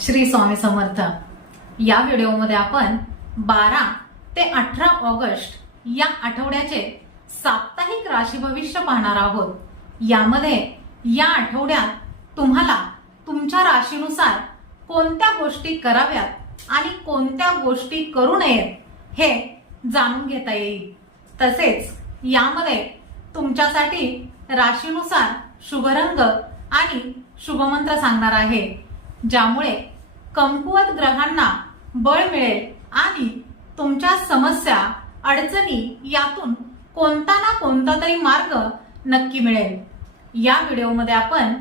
श्री स्वामी समर्थ. या व्हिडिओमध्ये आपण बारा ते अठरा ऑगस्ट या आठवड्याचे साप्ताहिक राशी भविष्य पाहणार आहोत. यामध्ये या आठवड्यात तुम्हाला तुमच्या राशीनुसार कोणत्या गोष्टी कराव्यात आणि कोणत्या गोष्टी करू नयेत हे जाणून घेता येईल. तसेच यामध्ये तुमच्यासाठी राशीनुसार शुभरंग आणि शुभमंत्र सांगणार आहे. ज्यामुळे कमकुवत ग्रहांना बळ मिळेल आणि तुमच्या समस्या अडचणी यातून कोणता ना कोणता तरी मार्ग नक्की मिळेल. या व्हिडिओमध्ये आपण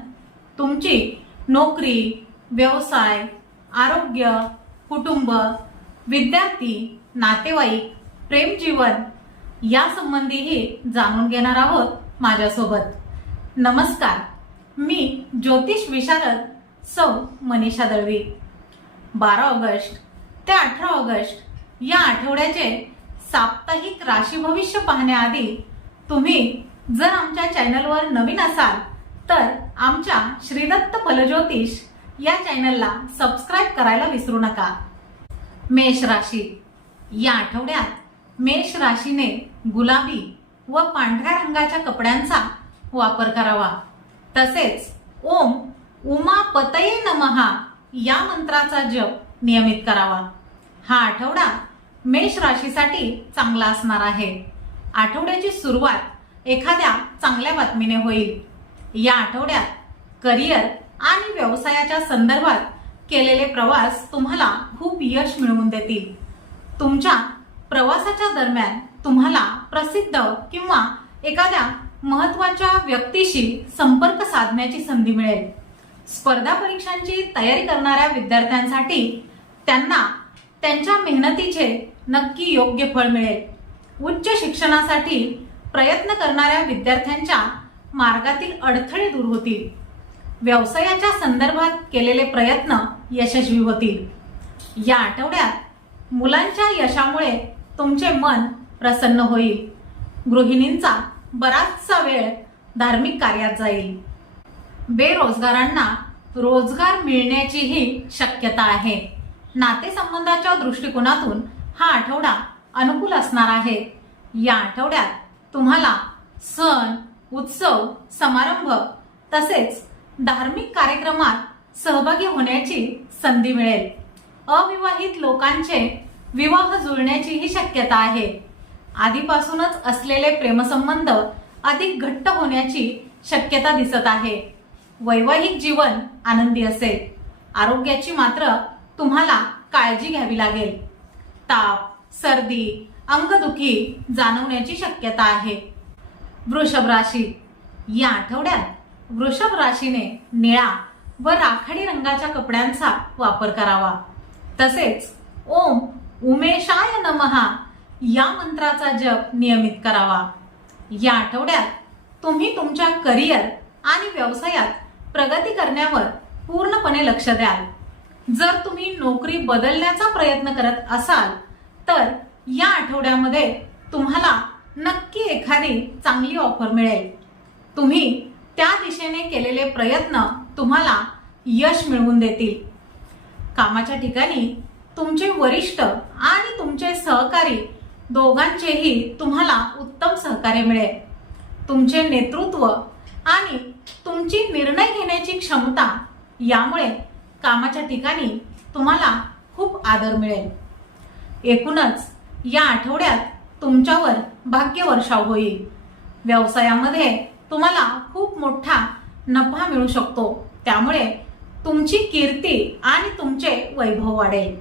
तुमची नोकरी व्यवसाय आरोग्य कुटुंब विद्यार्थी नातेवाईक प्रेमजीवन यासंबंधीही जाणून घेणार आहोत माझ्यासोबत. नमस्कार. मी ज्योतिष विशारद सौ मनीषा दळवी. बारा ऑगस्ट ते अठरा ऑगस्ट या आठवड्याचे साप्ताहिक राशी भविष्य पाहण्याआधी तुम्ही जर आमच्या चॅनलवर नवीन असाल तर आमच्या श्रीदत्त फलज्योतिष या चॅनलला सबस्क्राईब करायला विसरू नका. मेष राशी. या आठवड्यात मेष राशीने गुलाबी व पांढऱ्या रंगाच्या कपड्यांचा वापर करावा. तसेच ओम उमा पतये नमहा या मंत्राचा जप नियमित करावा. हा आठवडा मेष राशीसाठी चांगला असणार आहे. आठवड्याची सुरुवात एखाद्या चांगल्या बातमीने होईल. या आठवड्यात करिअर आणि व्यवसायाच्या संदर्भात केलेले प्रवास तुम्हाला खूप यश मिळवून देतील. तुमच्या प्रवासाच्या दरम्यान तुम्हाला प्रसिद्ध किंवा एखाद्या महत्त्वाच्या व्यक्तीशी संपर्क साधण्याची संधी मिळेल. स्पर्धा परीक्षांची तयारी करणाऱ्या विद्यार्थ्यांसाठी त्यांना त्यांच्या मेहनतीचे नक्की योग्य फळ मिळेल. उच्च शिक्षणासाठी प्रयत्न करणाऱ्या विद्यार्थ्यांच्या मार्गातील अडथळे दूर होतील. व्यवसायाच्या संदर्भात केलेले प्रयत्न यशस्वी होतील. या आठवड्यात मुलांच्या यशामुळे तुमचे मन प्रसन्न होईल. गृहिणींचा बराचसा वेळ धार्मिक कार्यात जाईल. बेरोजगारांना रोजगार मिळण्याचीही शक्यता आहे. नातेसंबंधाच्या दृष्टिकोनातून हा आठवडा अनुकूल असणार आहे. या आठवड्यात तुम्हाला सण उत्सव समारंभ तसेच धार्मिक कार्यक्रमात सहभागी होण्याची संधी मिळेल. अविवाहित लोकांचे विवाह जुळण्याचीही शक्यता आहे. आधीपासूनच असलेले प्रेमसंबंध अधिक घट्ट होण्याची शक्यता दिसत आहे. वैवाहिक जीवन आनंदी असेल. आरोग्याची मात्र तुम्हाला काळजी घ्यावी लागेल. ताप सर्दी अंगदुखी जाणवण्याची शक्यता आहे. वृषभ राशी. या आठवड्यात वृषभ राशीने निळा व राखाडी रंगाच्या कपड्यांचा वापर करावा. तसेच ओम उमेशाय नमहा या मंत्राचा जप नियमित करावा. या आठवड्यात तुम्ही तुमच्या करिअर आणि व्यवसायात प्रगती करण्यावर पूर्णपणे लक्ष द्याल. जर तुम्ही नोकरी बदलण्याचा प्रयत्न करत असाल तर या आठवड्यामध्ये तुम्हाला नक्की एखादी चांगली ऑफर मिळेल. तुम्ही त्या दिशेने केलेले प्रयत्न तुम्हाला यश मिळवून देतील. कामाच्या ठिकाणी तुमचे वरिष्ठ आणि तुमचे सहकारी दोघांचेही तुम्हाला उत्तम सहकार्य मिळेल. तुमचे नेतृत्व आणि तुमची निर्णय घेण्याची क्षमता यामुळे कामाच्या ठिकाणी तुम्हाला खूप आदर मिळेल. एकूणच या आठवड्यात तुमच्यावर भाग्यवर्षाव होईल. व्यवसायामध्ये तुम्हाला खूप मोठा नफा मिळू शकतो. त्यामुळे तुमची कीर्ती आणि तुमचे वैभव वाढेल.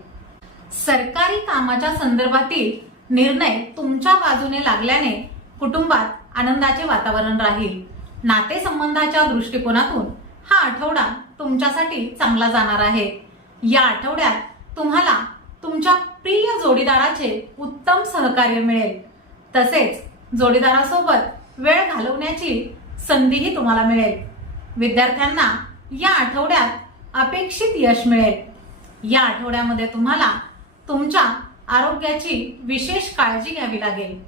सरकारी कामाच्या संदर्भातील निर्णय तुमच्या बाजूने लागल्याने कुटुंबात आनंदाचे वातावरण राहील. नातेसंबंधाच्या दृष्टिकोनातून हा आठवडा तुमच्यासाठी चांगला जाणार आहे. या आठवड्यात तुम्हाला तुमच्या प्रिय जोडीदाराचे उत्तम सहकार्य मिळेल. तसेच जोडीदारासोबत वेळ घालवण्याची संधीही तुम्हाला मिळेल. विद्यार्थ्यांना या आठवड्यात अपेक्षित यश मिळेल. या आठवड्यामध्ये तुम्हाला तुमच्या आरोग्याची विशेष काळजी घ्यावी लागेल.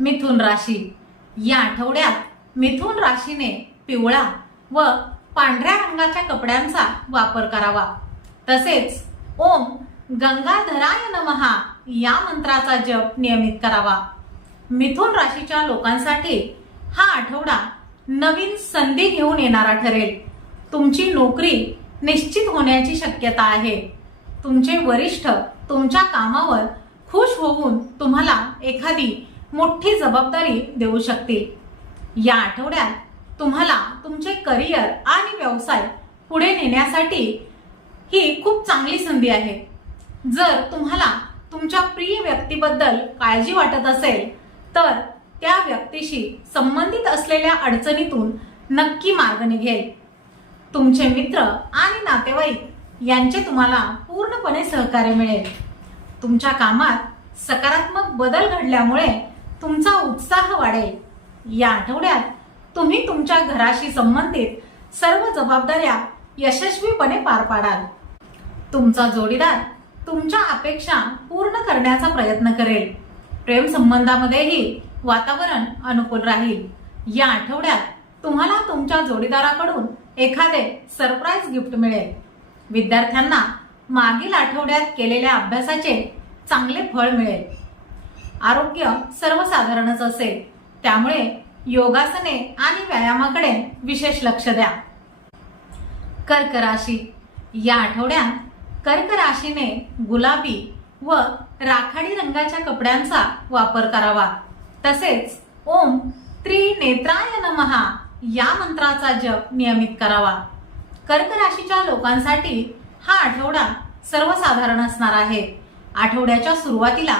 मिथुन राशी. या आठवड्यात मिथुन राशीने पिवळा व पांढऱ्या रंगाच्या कपड्यांचा वापर करावा. तसेच ओम गंगाधराय नमहा या मंत्राचा जप नियमित करावा. मिथुन राशीच्या लोकांसाठी हा आठवडा नवीन संधी घेऊन येणारा ठरेल. तुमची नोकरी निश्चित होण्याची शक्यता आहे. तुमचे वरिष्ठ तुमच्या कामावर खुश होऊन तुम्हाला एखादी मोठी जबाबदारी देऊ शकतील. या आठवड्यात तुम्हाला तुमचे करिअर आणि व्यवसाय पुढे नेण्यासाठी ही खूप चांगली संधी आहे. जर तुम्हाला तुमच्या प्रिय व्यक्तीबद्दल काळजी वाटत असेल तर त्या व्यक्तीशी संबंधित असलेल्या अडचणीतून नक्की मार्ग निघेल. तुमचे मित्र आणि नातेवाईक यांचे तुम्हाला पूर्णपणे सहकार्य मिळेल. तुमच्या कामात सकारात्मक बदल घडल्यामुळे तुमचा उत्साह वाढेल. या आठवड्यात तुम्ही तुमच्या घराशी संबंधित सर्व जबाबदाऱ्या यशस्वीपणे पार पाडाल. तुमचा जोडीदार तुमच्या अपेक्षा पूर्ण करण्याचा प्रयत्न करेल. प्रेम संबंधामध्येही वातावरण अनुकूल राहील. या आठवड्यात तुम्हाला तुमच्या जोडीदाराकडून एखादे सरप्राईज गिफ्ट मिळेल. विद्यार्थ्यांना मागील आठवड्यात केलेल्या अभ्यासाचे चांगले फळ मिळेल. आरोग्य सर्वसाधारणच असेल. त्यामुळे योगासने आणि व्यायामाकडे विशेष लक्ष द्या. कर्क राशी या आठवड्यात कर्क राशीने गुलाबी व राखाडी रंगाच्या कपड्यांचा वापर करावा. तसेच ओम त्रिनेत्राय नमहा या मंत्राचा जप नियमित करावा. कर्क राशीच्या लोकांसाठी हा आठवडा सर्वसाधारण असणार आहे. आठवड्याच्या सुरुवातीला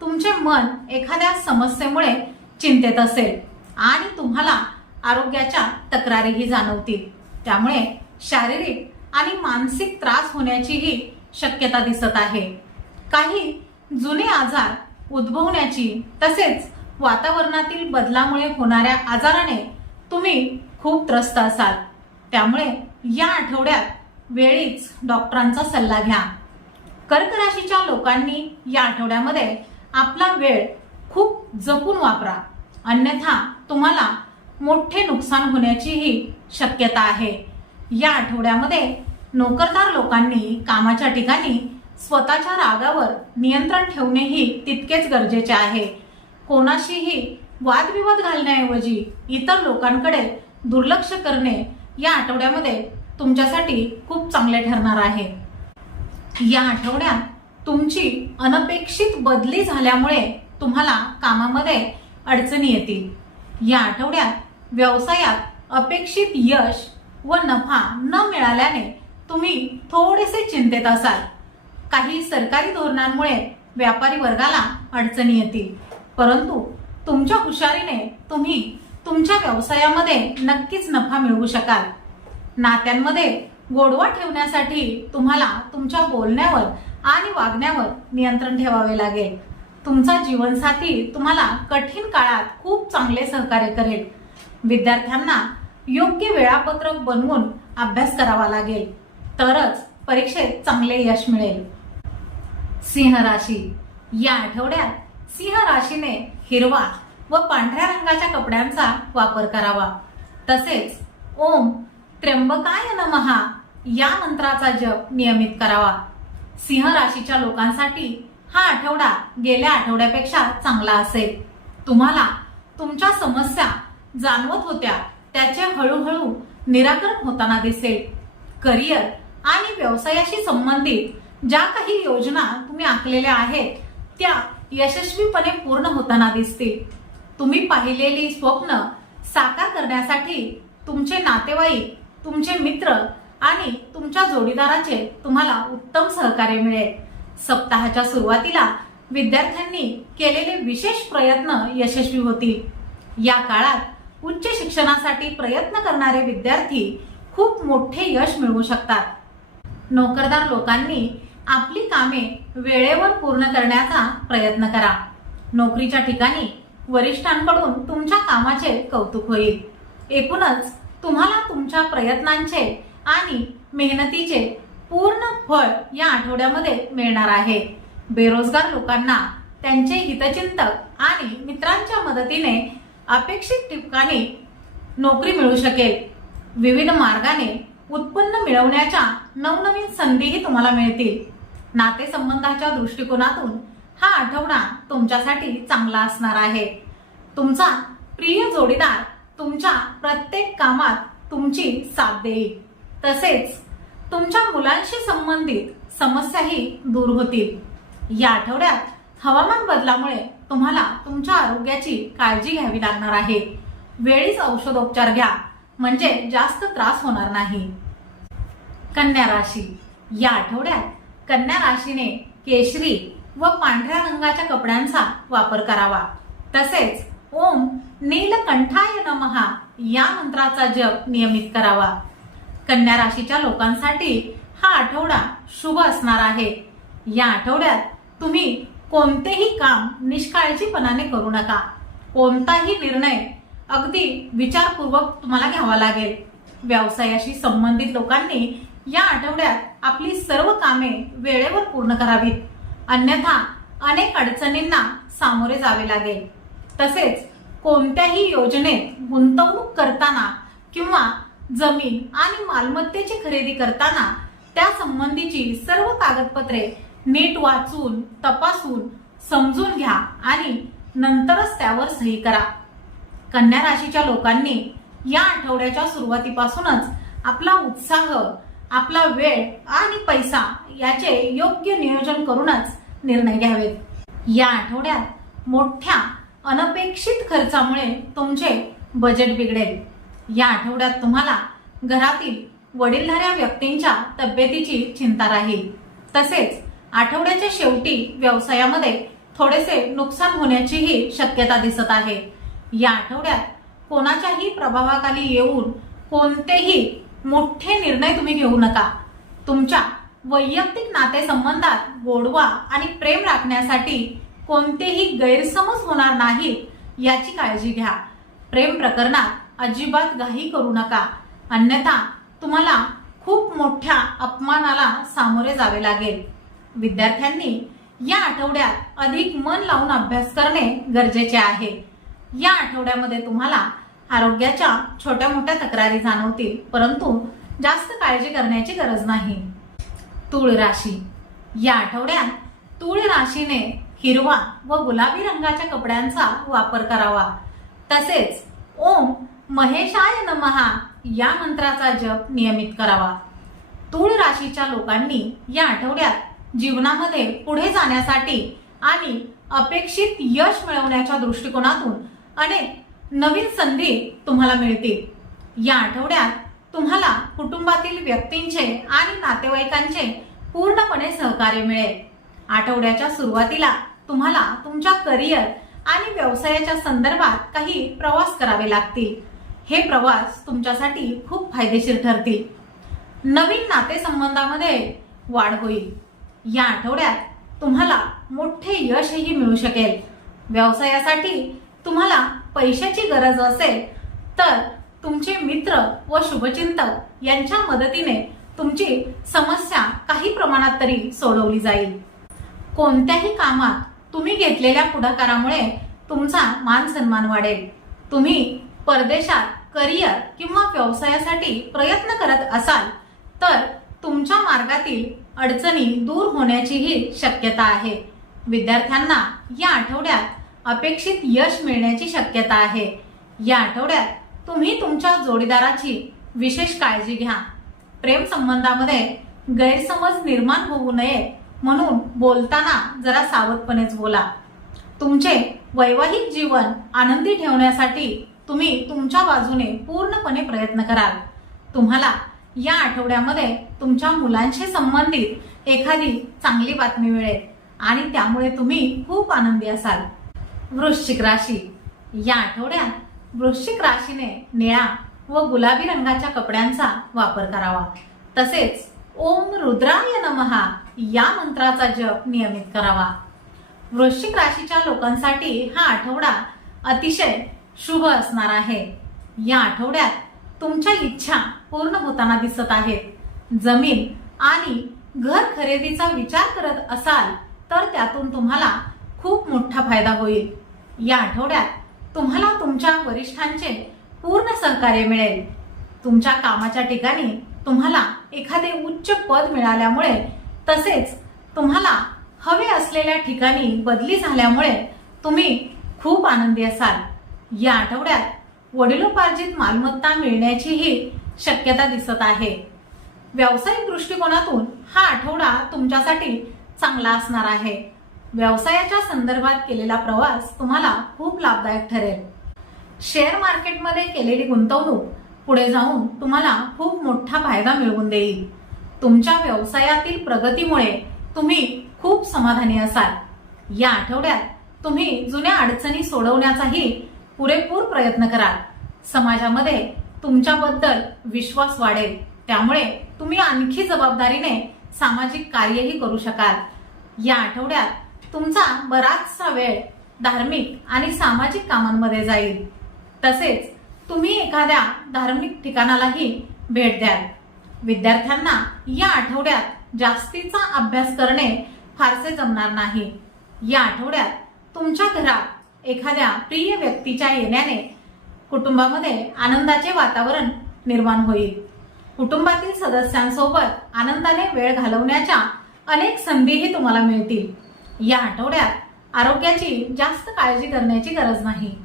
तुमचे मन एखाद्या समस्येमुळे चिंतेत असेल आणि तुम्हाला आरोग्याच्या तक्रारीही जाणवतील. त्यामुळे शारीरिक आणि मानसिक त्रास होण्याचीही शक्यता दिसत आहे. काही जुने आजार उद्भवण्याची तसेच वातावरणातील बदलामुळे होणाऱ्या आजाराने तुम्ही खूप त्रस्त असाल. त्यामुळे या आठवड्यात वेळीच डॉक्टरांचा सल्ला घ्या. कर्क राशीच्या लोकांनी या आठवड्यामध्ये आपला वेळ खूप जपून वापरा. अन्यथा तुम्हाला मोठे नुकसान होण्याचीही शक्यता आहे. या आठवड्यामध्ये नोकरदार लोकांनी कामाच्या ठिकाणी स्वतःच्या रागावर नियंत्रण ठेवणेही तितकेच गरजेचे आहे. कोणाशीही वादविवाद घालण्याऐवजी इतर लोकांकडे दुर्लक्ष करणे या आठवड्यामध्ये तुमच्यासाठी खूप चांगले ठरणार आहे. या आठवड्यात तुमची अनपेक्षित बदली झाल्यामुळे तुम्हाला कामामध्ये अडचणी येतील. या आठवड्यात व्यवसायात अपेक्षित यश व नफा न मिळाल्याने तुम्ही थोडेसे चिंतेत असाल. काही सरकारी धोरणांमुळे व्यापारी वर्गाला अडचणी येतील. परंतु तुमच्या हुशारीने तुम्ही तुमच्या व्यवसायामध्ये नक्कीच नफा मिळवू शकाल. नात्यांमध्ये गोडवा ठेवण्यासाठी तुम्हाला तुमच्या बोलण्यावर आणि वागण्यावर नियंत्रण ठेवावे लागेल. तुमचा जीवनसाथी तुम्हाला कठीण काळात खूप चांगले सहकार्य करेल. विद्यार्थ्यांना योग्य वेळापत्रक बनवून अभ्यास करावा लागेल. तरच परीक्षेत चांगले यश मिळेल. सिंह राशी. या आठवड्यात सिंह राशीने हिरवा व पांढऱ्या रंगाच्या कपड्यांचा वापर करावा. तसेच ओम त्र्यंबकाय नमहा या मंत्राचा जप नियमित करावा. सिंह राशीच्या लोकांसाठी हा आठवडा गेल्या आठवड्यापेक्षा चांगला असेल. तुम्हाला तुमच्या समस्या जाणवत होत्या त्याचे हळूहळू निराकरण होताना दिसेल. करिअर आणि व्यवसायाशी संबंधित ज्या काही योजना तुम्ही आखलेल्या आहेत त्या यशस्वीपणे पूर्ण होताना दिसतील. तुम्ही पाहिलेली स्वप्न साकार करण्यासाठी तुमचे नातेवाईक तुमचे मित्र आणि तुमच्या जोडीदाराचे तुम्हाला उत्तम सहकार्य मिळेल. सप्ताहाच्या सुरुवातीला विद्यार्थ्यांनी केलेले विशेष प्रयत्न यशस्वी होतील. या काळात उच्च शिक्षणासाठी प्रयत्न करणारे विद्यार्थी खूप मोठे यश मिळवू शकतात. नोकरदार लोकांनी आपली कामे वेळेवर पूर्ण करण्याचा प्रयत्न करा. नोकरीच्या ठिकाणी वरिष्ठांकडून तुमच्या कामाचे कौतुक होईल. एकूणच तुम्हाला तुमच्या प्रयत्नांचे आणि मेहनतीचे पूर्ण फळ या आठवड्यामध्ये मिळणार आहे. बेरोजगार लोकांना त्यांचे हितचिंतक आणि मित्रांच्या मदतीने अपेक्षित ठिकाणी नोकरी मिळू शकेल. विविध मार्गाने उत्पन्न मिळवण्याच्या नवनवीन संधीही तुम्हाला मिळतील. नातेसंबंधाच्या दृष्टिकोनातून हा आठवडा तुमच्यासाठी चांगला असणार आहे. तुमचा प्रिय जोडीदार तुमच्या प्रत्येक कामात तुमची साथ देईल. तसेच तुमच्या मुलांशी संबंधित समस्याही दूर होतील. या आठवड्यात हवामान बदलामुळे तुम्हाला तुमच्या आरोग्याची काळजी घ्यावी लागणार आहे. वेळीच औषधोपचार घ्या म्हणजे जास्त त्रास होणार नाही. कन्या राशी. या आठवड्यात कन्या राशीने केशरी व पांढऱ्या रंगाच्या कपड्यांचा वापर करावा. तसेच ओम नीलकंठाय नमहा या मंत्राचा जप नियमित करावा. कन्या राशीच्या लोकांसाठी हा आठवडा शुभ असणार आहे. या आठवड्यात तुम्ही कोणतेही काम निष्काळजीपणाने करू नका. कोणताही निर्णय अगदी विचारपूर्वक तुम्हाला घ्यावा लागेल. व्यवसायाशी संबंधित लोकांनी या आठवड्यात आपली सर्व कामे वेळेवर पूर्ण करावीत. अन्यथा अनेक अडचणींना सामोरे जावे लागेल. तसेच कोणत्याही योजनेत गुंतवणूक करताना किंवा जमीन आणि मालमत्तेची खरेदी करताना त्या संबंधीची सर्व कागदपत्रे नीट वाचून तपासून समजून घ्या आणि नंतरच त्यावर सही करा. कन्या राशीच्या लोकांनी या आठवड्याच्या सुरुवातीपासूनच आपला उत्साह आपला वेळ आणि पैसा याचे योग्य नियोजन करूनच निर्णय घ्यावेत. या आठवड्यात मोठ्या अनपेक्षित खर्चामुळे तुमचे बजेट बिघडेल. या आठवड्यात तुम्हाला घरातील वडीलधाऱ्या व्यक्तींच्या तब्येतीची चिंता राहील. तसेच आठवड्याच्या शेवटी व्यवसायामध्ये थोडेसे नुकसान होण्याचीही शक्यता दिसत आहे. या आठवड्यात कोणाच्याही प्रभावाखाली येऊन कोणतेही मोठे निर्णय तुम्ही घेऊ नका. तुमच्या वैयक्तिक नातेसंबंधात गोडवा आणि प्रेम राखण्यासाठी कोणतेही गैरसमज होणार नाहीत याची काळजी घ्या. प्रेम प्रकरणात अजिबात घाई करू नका. अन्यथा तुम्हाला खूप मोठ्या अपमानाला सामोरे जावे लागेल. विद्यार्थ्यांनी या आठवड्यात अधिक मन लावून अभ्यास करणे गरजेचे आहे. या आठवड्यामध्ये तुम्हाला आरोग्याच्या छोट्या मोठ्या तक्रारी जाणवतील परंतु जास्त काळजी करण्याची गरज नाही. तूळ राशी. या आठवड्यात तूळ राशीने हिरवा व गुलाबी रंगाच्या कपड्यांचा वापर करावा. तसेच ओम महेशाय नमहा या मंत्राचा जप नियमित करावा. तूळ राशीच्या लोकांनी या आठवड्यात जीवनामध्ये पुढे जाण्यासाठी आणि अपेक्षित यश मिळवण्याच्या दृष्टिकोनातून अनेक नवीन संधी तुम्हाला मिळतील. या आठवड्यात तुम्हाला कुटुंबातील व्यक्तींचे आणि नातेवाईकांचे पूर्णपणे सहकार्य मिळेल. आठवड्याच्या सुरुवातीला तुम्हाला तुमच्या करिअर आणि व्यवसायाच्या संदर्भात काही प्रवास करावे लागतील. हे प्रवास तुमच्यासाठी खूप फायदेशीर ठरतील. नवीन नातेसंबंधामध्ये वाढ होईल. या आठवड्यात तुम्हाला मोठे यशही मिळू शकेल. व्यवसायासाठी तुम्हाला पैशाची गरज असेल तर तुमचे मित्र व शुभचिंतक यांच्या मदतीने तुमची समस्या काही प्रमाणात तरी सोडवली जाईल. कोणत्याही कामात तुम्ही घेतलेल्या पुढाकारामुळे तुमचा मान सन्मान वाढेल. तुम्ही परदेशात करिअर किंवा व्यवसायासाठी प्रयत्न करत असाल तर तुमच्या मार्गातील अडचणी दूर होण्याचीही शक्यता आहे. विद्यार्थ्यांना या आठवड्यात अपेक्षित यश मिळण्याची शक्यता आहे. या आठवड्यात तुम्ही तुमच्या जोडीदाराची विशेष काळजी घ्या. प्रेम संबंधामध्ये गैरसमज निर्माण होऊ नये म्हणून बोलताना जरा सावधपणेच बोला. तुमचे वैवाहिक जीवन आनंदी ठेवण्यासाठी तुम्ही तुमच्या बाजूने पूर्णपणे प्रयत्न कराल. तुम्हाला या आठवड्यामध्ये तुमच्या मुलांशी संबंधित एखादी चांगली बातमी मिळेल आणि त्यामुळे तुम्ही खूप आनंदी असाल. वृश्चिक राशी. या आठवड्यात वृश्चिक राशीने निळा व गुलाबी रंगाच्या कपड्यांचा वापर करावा. तसेच ओम रुद्राय नमहा या मंत्राचा जप नियमित करावा. वृश्चिक राशीच्या लोकांसाठी हा आठवडा अतिशय शुभ असणार आहे. या आठवड्यात तुमच्या इच्छा पूर्ण होताना दिसत आहेत. जमीन आणि घर खरेदीचा विचार करत असाल तर त्यातून तुम्हाला खूप मोठा फायदा होईल. या आठवड्यात तुम्हाला तुमच्या वरिष्ठांचे पूर्ण सहकार्य मिळेल. तुमच्या कामाच्या ठिकाणी तुम्हाला एखादे उच्च पद मिळाल्यामुळे तसेच तुम्हाला हवे असलेल्या ठिकाणी बदली झाल्यामुळे तुम्ही खूप आनंदी असाल. या आठवड्यात वडिलोपार्जित मालमत्ता मिळण्याचीही शक्यता दिसत आहे. व्यावसायिक दृष्टिकोनातून हा आठवडा तुमच्यासाठी चांगला असणार आहे. व्यवसायाच्या संदर्भात केलेला प्रवास तुम्हाला खूप लाभदायक ठरेल. शेअर मार्केटमध्ये केलेली गुंतवणूक पुढे जाऊन तुम्हाला खूप मोठा फायदा मिळवून देईल. तुमच्या व्यवसायातील प्रगतीमुळे तुम्ही खूप समाधानी असाल. या आठवड्यात तुम्ही जुन्या अडचणी सोडवण्याचाही पुरेपूर प्रयत्न कराल. समाजामध्ये तुमच्याबद्दल विश्वास वाढेल. त्यामुळे तुम्ही आणखी जबाबदारीने सामाजिक कार्यही करू शकाल. या आठवड्यात तुमचा बराचसा वेळ धार्मिक आणि सामाजिक कामांमध्ये जाईल. तसेच तुम्ही एखाद्या धार्मिक ठिकाणालाही भेट द्याल. विद्यार्थ्यांना या आठवड्यात जास्तीचा अभ्यास करणे फारसे जमणार नाही. या आठवड्यात तुमच्या घरात एखाद्या प्रिय व्यक्तीच्या येण्याने कुटुंबामध्ये आनंदाचे वातावरण निर्माण होईल. कुटुंबातील सदस्यांसोबत आनंदाने वेळ घालवण्याच्या अनेक संधीही तुम्हाला मिळतील. या आठवड्यात आरोग्याची जास्त काळजी करण्याची गरज नाही.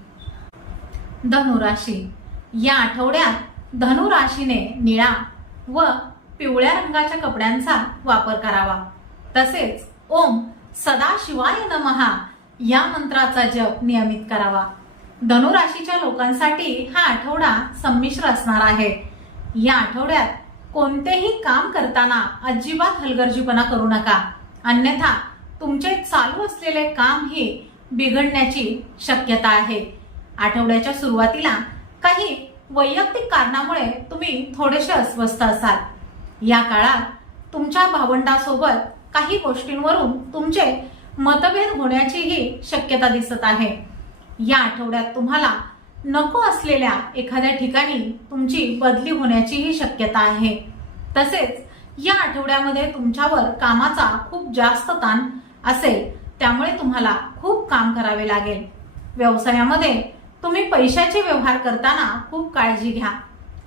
धनुराशी या आठवड्यात धनुराशीने निळा व पिवळ्या रंगाच्या कपड्यांचा वापर करावा. तसेच ओम सदाशिवाय नमहा या मंत्राचा जप नियमित करावा. धनुराशीच्या लोकांसाठी हा आठवडा संमिश्र असणार आहे. या आठवड्यात कोणतेही काम करताना अजिबात हलगर्जीपणा करू नका. अन्यथा तुमचे चालू असलेले काम ही बिघडण्याची शक्यता आहे. आठवड्याच्या सुरुवातीला काही वैयक्तिक कारणामुळे तुम्ही थोडेसे अस्वस्थ असाल. या काळात तुमच्या भावंडासोबत काही गोष्टींवरून तुमचे मतभेद होण्याचीही शक्यता दिसत आहे. या आठवड्यात तुम्हाला नको असलेल्या एखाद्या ठिकाणी तुमची बदली होण्याचीही शक्यता आहे. तसेच या आठवड्यामध्ये तुमच्यावर कामाचा खूप जास्त ताण असेल त्यामुळे तुम्हाला खूप काम करावे लागेल. व्यवसायामध्ये तुम्ही पैशाचे व्यवहार करताना खूप काळजी घ्या.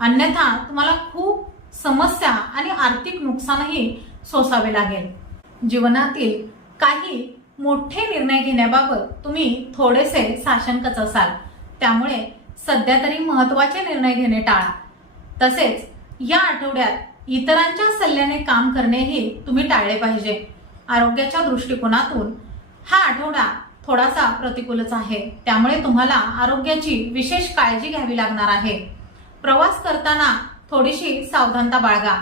अन्यथा तुम्हाला खूप समस्या आणि आर्थिक नुकसानही सोसावे लागेल. जीवनातील काही मोठे निर्णय घेण्याबाबत तुम्ही थोडेसे साशंकच असाल त्यामुळे सध्या तरी महत्त्वाचे निर्णय घेणे टाळा. तसेच या आठवड्यात इतरांच्या सल्ल्याने काम करणेही तुम्ही टाळले पाहिजे. आरोग्याच्या दृष्टिकोनातून हा आठवडा थोडासा प्रतिकूलच आहे. त्यामुळे तुम्हाला आरोग्याची विशेष काळजी घ्यावी लागणार आहे. प्रवास करताना थोडीशी सावधानता बाळगा.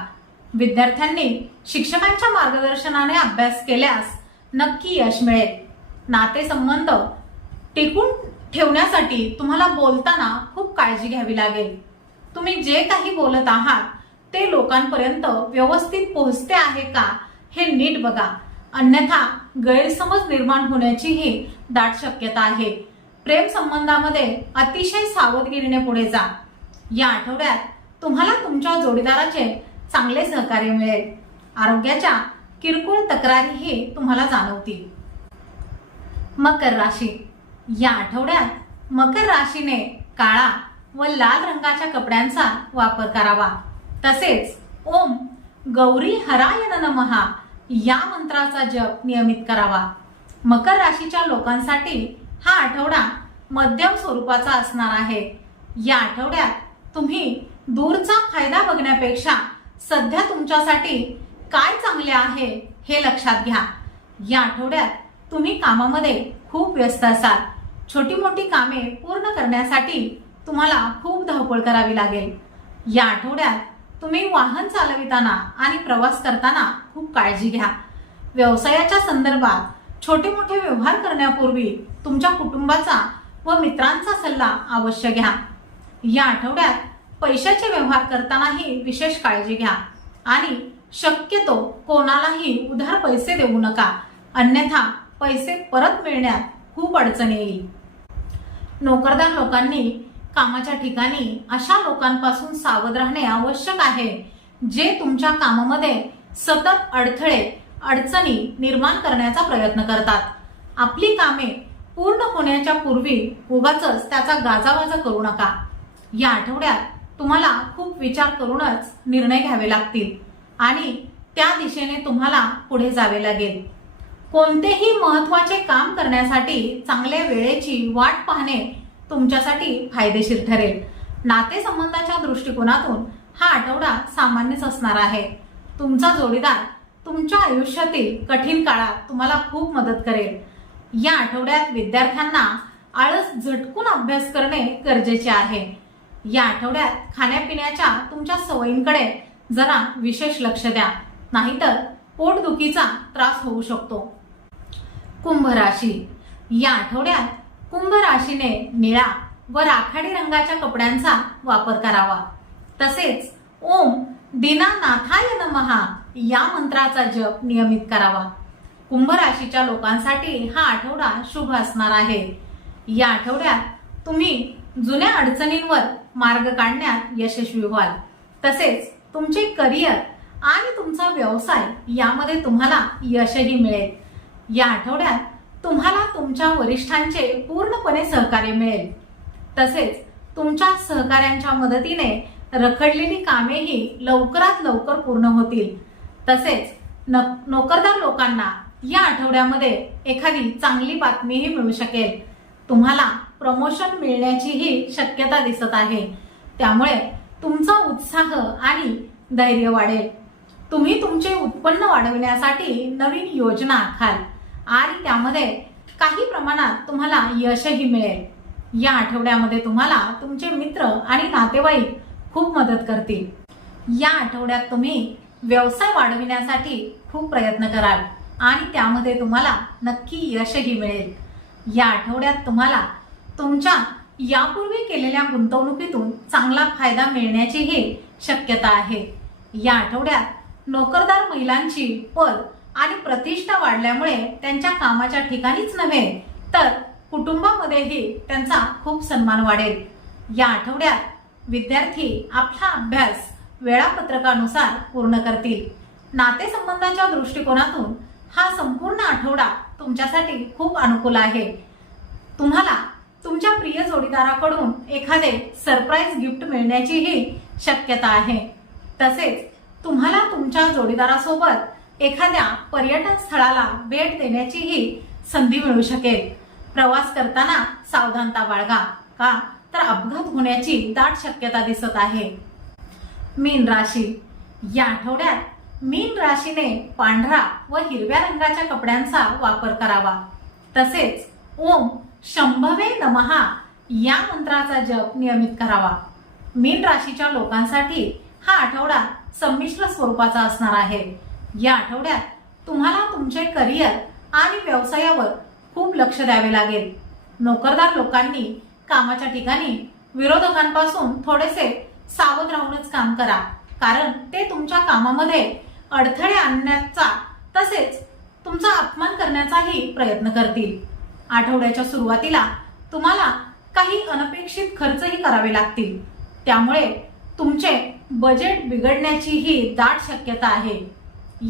विद्यार्थ्यांनी शिक्षकांच्या मार्गदर्शनाने अभ्यास केल्यास नक्की यश मिळेल. नातेसंबंध टिकून ठेवण्यासाठी तुम्हाला बोलताना खूप काळजी घ्यावी लागेल. तुम्ही जे काही बोलत आहात ते लोकांपर्यंत व्यवस्थित पोहोचते आहे का हे नीट बघा. अन्यथा गैरसमज निर्माण होण्याचीही दाट शक्यता आहे. प्रेम संबंधामध्ये अतिशय सावधगिरीने पुढे जा. या आठवड्यात तुम्हाला तुमच्या जोडीदाराचे चांगले सहकार्य मिळेल. आरोग्याच्या किरकोळ तक्रारीही तुम्हाला जाणवतील. मकर राशी. या आठवड्यात मकर राशीने काळा व लाल रंगाच्या कपड्यांचा वापर करावा. तसेच ओम गौरी हरायन नमहा या मंत्राचा जप नियमित करावा. मकर राशीच्या लोकांसाठी हा आठवडा मध्यम स्वरूपाचा असणार आहे. या आठवड्यात तुम्ही दूरचा फायदा बघण्यापेक्षा सध्या तुमच्यासाठी काय चांगले आहे हे लक्षात घ्या. या आठवड्यात तुम्ही कामामध्ये खूप व्यस्त असाल. छोटी मोठी कामे पूर्ण करण्यासाठी तुम्हाला खूप धावपळ करावी लागेल. या आठवड्यात तुम्ही वाहन चालविताना आणि प्रवास करताना खूप काळजी घ्या. व्यवसायाच्या संदर्भात छोटे मोठे व्यवहार करण्यापूर्वी तुमच्या कुटुंबाचा व मित्रांचा सल्ला अवश्य घ्या. या आठवड्यात पैशाचे व्यवहार करतानाही विशेष काळजी घ्या आणि शक्यतो कोणालाही उधार पैसे देऊ नका. अन्यथा पैसे परत मिळण्यात खूप अडचण येईल. नोकरदार लोकांनी कामाच्या ठिकाणी अशा लोकांपासून सावध राहणे आवश्यक आहे जे तुमच्या कामामध्ये सतत अडथळे अडचणी निर्माण करण्याचा प्रयत्न करतात. आपली कामे पूर्ण होण्याच्या पूर्वी उगाच त्याचा गाजावाजा करू नका. या आठवड्यात तुम्हाला खूप विचार करूनच निर्णय घ्यावे लागतील. आणि त्या दिशेने तुम्हाला पुढे जावे लागेल. कोणतेही महत्त्वाचे काम करण्यासाठी चांगल्या वेळेची वाट पाहणे तुमच्यासाठी फायदेशीर ठरेल. नातेसंबंधाच्या दृष्टिकोनातून हा आठवडा सामान्यच असणार आहे. तुमचा जोडीदार तुमच्या आयुष्यातील कठीण काळात तुम्हाला खूप मदत करेल. या आठवड्यात विद्यार्थ्यांना आळस झटकून अभ्यास करणे गरजेचे आहे. या आठवड्यात खाण्यापिण्याच्या तुमच्या सवयींकडे जरा विशेष लक्ष द्या. नाहीतर पोटदुखीचा त्रास होऊ शकतो. कुंभ राशी. या आठवड्यात कुंभ राशीने निळा व राखाडी रंगाच्या कपड्यांचा वापर करावा. तसेच ओम दिनानाथाय नमहा या मंत्राचा जप नियमित करावा. कुंभ राशीच्या लोकांसाठी हा आठवडा शुभ असणार आहे. या आठवड्यात तुम्ही जुन्या अडचणींवर मार्ग काढण्यात यशस्वी व्हाल. तसेच तुमचे करिअर आणि तुमचा व्यवसाय यामध्ये तुम्हाला यशही मिळेल. या आठवड्यात तुम्हाला तुमच्या वरिष्ठांचे पूर्णपणे सहकार्य मिळेल. तसेच तुमच्या सहकाऱ्यांच्या मदतीने रखडलेली कामेही लवकरात लवकर पूर्ण होतील. तसेच नोकरदार लोकांना या आठवड्यामध्ये एखादी चांगली बातमीही मिळू शकेल. तुम्हाला प्रमोशन मिळण्याचीही शक्यता दिसत आहे. त्यामुळे तुमचा उत्साह आणि धैर्य वाढेल. तुम्ही तुमचे उत्पन्न वाढविण्यासाठी नवीन योजना आखाल आणि त्यामध्ये काही प्रमाणात तुम्हाला यशही मिळेल. या आठवड्यामध्ये तुम्हाला तुमचे मित्र आणि नातेवाईक खूप मदत करतील. या आठवड्यात तुम्ही व्यवसाय वाढविण्यासाठी खूप प्रयत्न कराल आणि त्यामध्ये तुम्हाला नक्की यशही मिळेल. या आठवड्यात तुम्हाला तुमच्या यापूर्वी केलेल्या गुंतवणुकीतून चांगला फायदा मिळण्याचीही शक्यता आहे. या आठवड्यात नोकरदार महिलांची पद आणि प्रतिष्ठा वाढल्यामुळे त्यांच्या कामाच्या ठिकाणीच नव्हे तर कुटुंबामध्येही त्यांचा खूप सन्मान वाढेल. या आठवड्यात विद्यार्थी आपला अभ्यास वेळापत्रकानुसार पूर्ण करतील. नातेसंबंधाच्या दृष्टिकोनातून हा संपूर्ण आठवडा तुमच्यासाठी खूप अनुकूल आहे. तुम्हाला तुमच्या प्रिय जोडीदाराकडून एखादे सरप्राईज गिफ्ट मिळण्याचीही शक्यता आहे. तसेच तुम्हाला तुमच्या जोडीदारासोबत एखाद्या पर्यटन स्थळाला भेट देण्याचीही संधी मिळू शकेल. प्रवास करताना सावधानता बाळगा का? तर अपघात होण्याची दाट शक्यता दिसत आहे. मीन राशी. या आठवड्यात मीन राशीने पांढरा व हिरव्या रंगाच्या कपड्यांचा वापर करावा. तसेच ओम शंभवे नमहा या मंत्राचा जप नियमित करावा. मीन राशीच्या लोकांसाठी हा आठवडा संमिश्र स्वरूपाचा असणार आहे. या आठवड्यात तुम्हाला तुमचे करिअर आणि व्यवसायावर खूप लक्ष द्यावे लागेल. नोकरदार लोकांनी कामाच्या ठिकाणी विरोधकांपासून थोडेसे सावध राहूनच काम करा. कारण ते तुमच्या कामामध्ये अडथळे आणण्याचा तसेच तुमचा अपमान करण्याचाही प्रयत्न करतील. आठवड्याच्या सुरुवातीला तुम्हाला काही अनपेक्षित खर्चही करावे लागतील. त्यामुळे तुमचे बजेट बिघडण्याचीही दाट शक्यता आहे.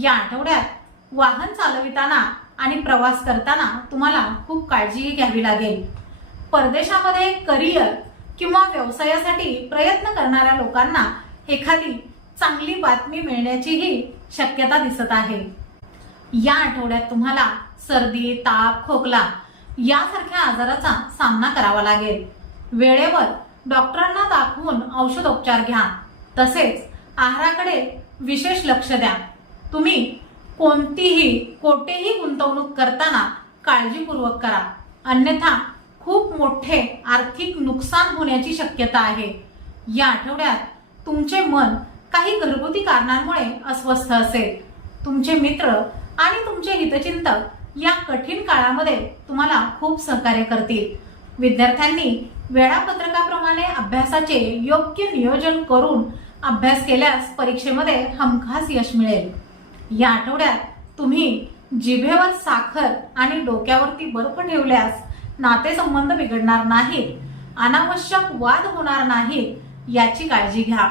या आठवड्यात वाहन चालविताना आणि प्रवास करताना तुम्हाला खूप काळजी घ्यावी लागेल. परदेशामध्ये करिअर किंवा व्यवसायासाठी प्रयत्न करणाऱ्या लोकांना एखादी चांगली बातमी मिळण्याचीही शक्यता दिसत आहे. या आठवड्यात तुम्हाला सर्दी ताप खोकला यासारख्या आजाराचा सामना करावा लागेल. वेळेवर डॉक्टरांना दाखवून औषधोपचार घ्या. तसेच आहाराकडे विशेष लक्ष द्या. तुम्ही कोणतीही कोठेही गुंतवणूक करताना काळजीपूर्वक करा. अन्यथा खूप मोठे आर्थिक नुकसान होण्याची शक्यता आहे. या आठवड्यात तुमचे मन काही घरगुती कारणांमुळे अस्वस्थ असेल. तुमचे मित्र आणि तुमचे हितचिंतक या कठीण काळामध्ये तुम्हाला खूप सहकार्य करतील. विद्यार्थ्यांनी वेळापत्रकाप्रमाणे अभ्यासाचे योग्य नियोजन करून अभ्यास केल्यास परीक्षेमध्ये हमखास यश मिळेल. या आठवड्यात तुम्ही जिभेवर साखर आणि डोक्यावरती बर्फ ठेवल्यास नातेसंबंध बिघडणार नाहीत अनावश्यक वाद होणार नाहीत याची काळजी घ्या.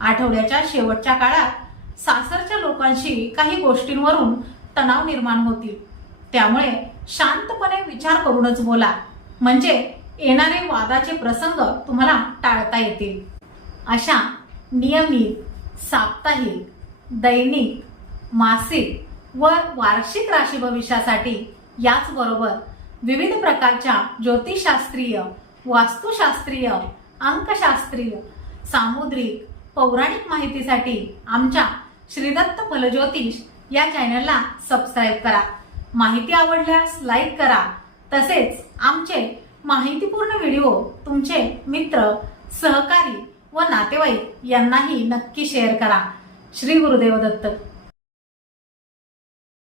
आठवड्याच्या शेवटच्या काळात सासरच्या लोकांशी काही गोष्टींवरून तणाव निर्माण होतील. त्यामुळे शांतपणे विचार करूनच बोला. म्हणजे येणारे वादाचे प्रसंग तुम्हाला टाळता येतील. अशा नियमित साप्ताहिक दैनिक मासिक व वार्षिक राशी भविष्यासाठी याचबरोबर विविध प्रकारच्या ज्योतिषशास्त्रीय वास्तुशास्त्रीय अंकशास्त्रीय सामुद्रिक पौराणिक माहितीसाठी आमच्या श्रीदत्त फलज्योतिष या चॅनलला सबस्क्राईब करा. माहिती आवडल्यास लाईक करा. तसेच आमचे माहितीपूर्ण व्हिडिओ तुमचे मित्र सहकारी व नातेवाईक यांनाही नक्की शेअर करा. श्री गुरुदेव दत्त.